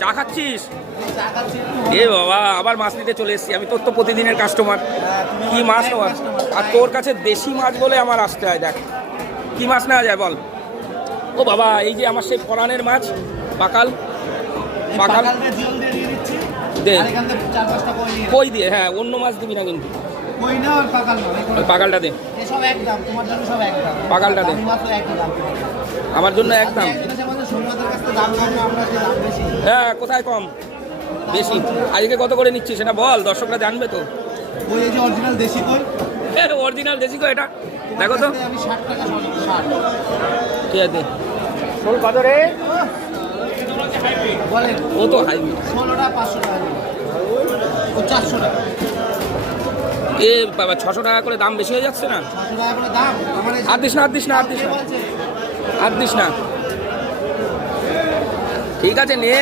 চা খাচ্ছিস? এ বাবা, আবার মাছ নিতে চলে এসেছি আমি। তোর তো প্রতিদিনের কাস্টমার। কি মাছ নেওয়া? আর তোর কাছে দেশি মাছ বলে আমার আসতে হয়। দেখ কি মাছ নেওয়া যায় বল। ও বাবা, এই যে আমার সেই পরাণের মাছ, পাকাল। পাকাল দে, কই দিয়ে। হ্যাঁ, অন্য মাছ দিবি না কিন্তু। পাকালটা দে, পাকালটা দে, আমার জন্য একদম। হ্যাঁ, কোথায় কম বেশি? আজকে কত করে নিচ্ছিস সেটা বল, দর্শকরা জানবে তো। অরিজিনাল দেশি কই এটা? দেখো তো। ঠিক আছে, শোল কত রে? ও তো হাইব্রিড। এ বাবা, 600 টাকা করে দাম বেশি হয়ে যাচ্ছে না? আর দিস না, আর দিস না, আর দিস না, আর দিস না। ঠিক আছে নে।